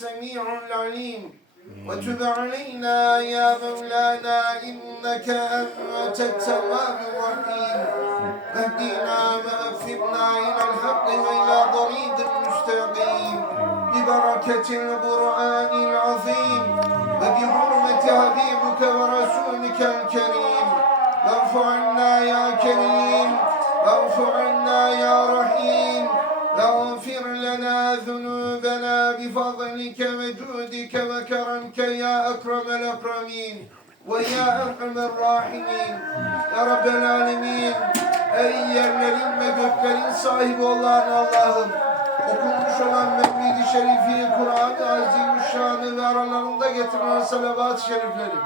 السميع العليم وتب علينا يا مولانا إنك أنت التواب الرحيم. اهدنا واغفرنا إلى الحق وإلى طريق مستقيم. ببركة القرآن العظيم. بفضلك وجودك وكرمك يا أكرم الأكرمين ويا أرحم الراحمين Ya Rabbel Alemin Ey yerlerin ve göklerin sahibi olan Allah'ım Okunmuş olan Mevlid-i Şerifi, Kur'an-ı Azimüşşan'ı ve aralarında getirilen salavat-ı şerifleri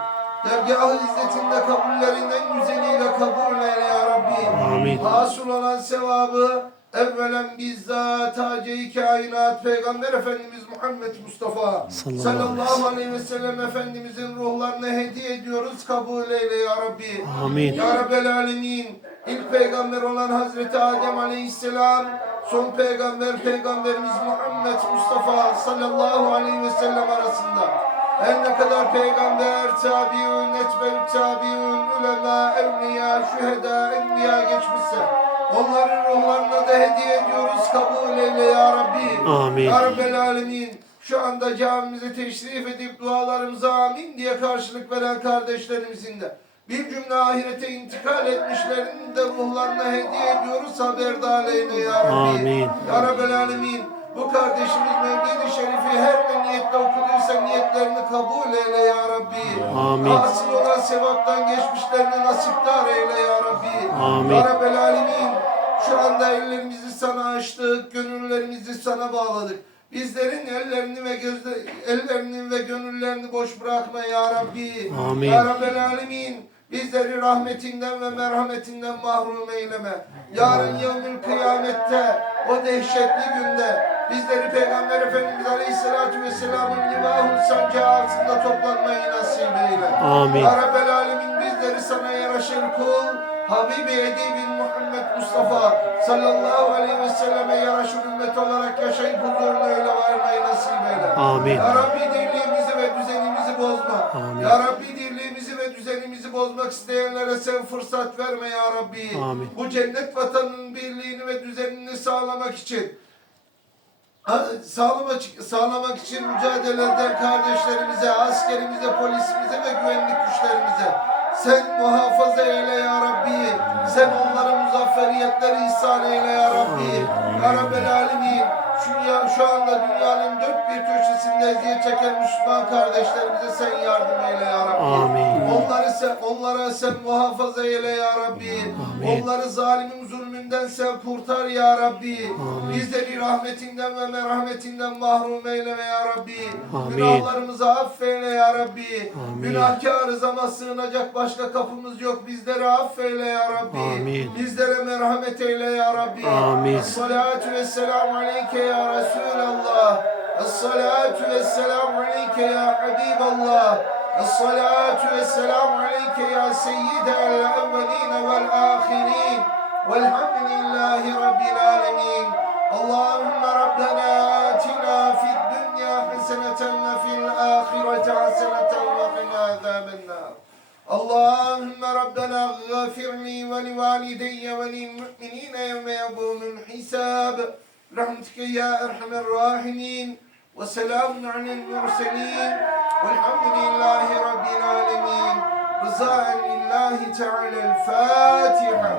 Dergah-ı izzetinde kabullerinden güzeliyle kabul eyle ya Rabbi. Amin. Hasıl olan sevabı evvelen bizzat Tace-i Kainat Peygamber Efendimiz Muhammed Mustafa Sallallahu aleyhi ve sellem Efendimizin ruhlarına hediye ediyoruz. Kabul eyle ya Rabbi. Amin. Ya Rabbel Alemin. İlk peygamber olan Hazreti Adem Aleyhisselam, son peygamber peygamberimiz Muhammed Mustafa sallallahu aleyhi ve sellem arasında her ne kadar peygamber, tabiun, etbeü tabiun, ulema, evliya, şüheda, enbiya geçmişse onların ruhlarına da hediye ediyoruz. Kabul eyle ya Rabbi. Amin. Ya Rabbel Alemin. Şu anda camimize teşrif edip dualarımıza amin diye karşılık veren kardeşlerimizin de bir cümle ahirete intikal etmişlerin de ruhlarına hediye ediyoruz haberdar eyle ya Rabbi. Amin. Ya Rabbel Alemin. Bu kardeşimiz Mevlid-i Şerif'i her ne niyetle okuduysa niyetlerini kabul eyle ya Rabbi. Amin. Hasıl olan sevaptan geçmişlerini nasipdar eyle ya Rabbi. Amin. Ya Rabbel Alemin. Şu anda ellerimizi sana açtık, gönüllerimizi sana bağladık. Bizlerin ellerini ve gözle, ellerini ve gönüllerini boş bırakma ya Rabbi. Amin. Ya Rabbel Alemin. Bizleri rahmetinden ve merhametinden mahrum eyleme. Yarın yevmül kıyamette o dehşetli günde bizleri Peygamber Efendimiz Aleyhisselatü Vesselam'ın libahul sancağı altında toplanmayı nasip eyle. Amin. Ya Rabbel Alemin bizleri sana yaraşır kul. Habibi Edibin Muhammed Mustafa sallallahu aleyhi ve selleme yaraşır ümmet olarak yaşayıp huzuruna öyle varmayı nasip eyle. Amin. Ya Rabbi dirliğimizi ve düzenimizi bozma. Amin. Ya Rabbi dirliğimizi ve düzenimizi bozmak isteyenlere sen fırsat verme ya Rabbi. Amin. Bu cennet vatanının birliğini ve düzenini sağlamak için sağlamak, sağlamak için mücadele eden kardeşlerimize, askerimize, polisimize ve güvenlik güçlerimize sen muhafaza eyle ya Rabbi. Sen onlara muzafferiyetleri ihsan eyle ya Rabbi. Ya Rabbel Alemin. Şu, şu anda dünyanın dört bir köşesinde eziyet çeken Müslüman kardeşlerimize sen yardım eyle ya Rabbi. Amin. Onları sen, onlara sen muhafaza eyle ya Rabbi. Amin. Onları zalimin zulmünden sen kurtar ya Rabbi. Amin. Bizleri rahmetinden ve merhametinden mahrum eyleme ya Rabbi. Amin. Günahlarımızı affeyle ya Rabbi. Amin. Günahkarız ama sığınacak başka kapımız yok. Bizleri affeyle ya Rabbi. Amin. Bizlere merhamet eyle ya Rabbi. Amin. Salatu ve selamu aleyke ya Resulallah. الصلاة والسلام عليك يا حبيب الله. الصلاة والسلام عليك يا سيد الأولين والآخرين. والحمد لله رب العالمين. اللهم ربنا آتنا في الدنيا حسنة وفي الآخرة حسنة وقنا عذاب النار. اللهم ربنا اغفر لي ولوالدي وللمؤمنين يوم يقوم الحساب. برحمتك يا أرحم الراحمين وسلام على المرسلين والحمد لله رب العالمين رضاء لله تعالى الفاتحة.